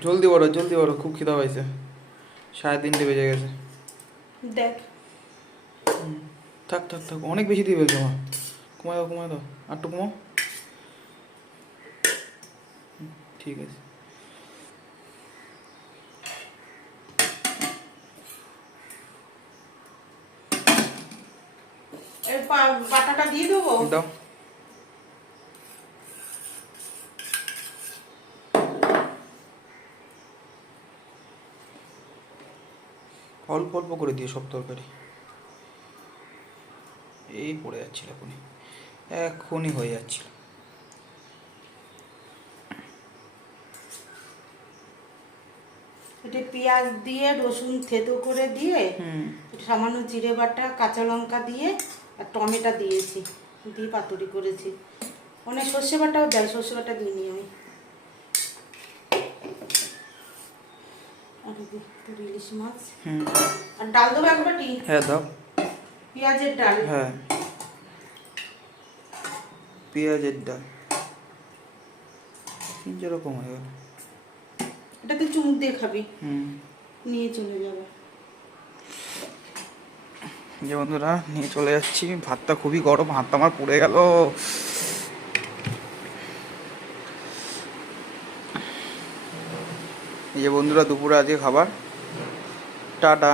জলদি বড়, খুব খিদা পাইছে। 3:30 বেজে গেছে। দেখ থাক অনেক বেশি দিয়ে ফেলছো মা। কমায় দাও আর একটু কমাও। ঠিক আছে। এর বাটাটা দিয়ে দেবো। দাও। অল্প অল্প করে দিও সব তরকারি। এই পড়ে যাচ্ছিল এখনই হয়ে যাচ্ছিল। এটা পেঁয়াজ দিয়ে রসুন থেতো করে দিয়ে সামান্য জিরে বাটা কাঁচা লঙ্কা দিয়ে আর টমেটো দিয়েছি, দিয়ে পাতুরি করেছি। অনেক সর্ষে বাটাও দেয়, সর্ষে বাটা দিইনি আমি। আর তোর ইলিশ মাছ আর ডাল দেবো এক বাটি। হ্যাঁ দাও। পেঁয়াজের ডাল। হ্যাঁ পেঁয়াজের ডাল যেরকম হয়ে গেল। এটা তুই চুমুক দিয়ে খাবি, নিয়ে চলে যাবে। যে বন্ধুরা নিয়ে চলে যাচ্ছি। ভাতটা খুবই গরম, হাতটা আমার পুড়ে গেল। এই যে বন্ধুরা দুপুরে আজকে খাবার। টাটা।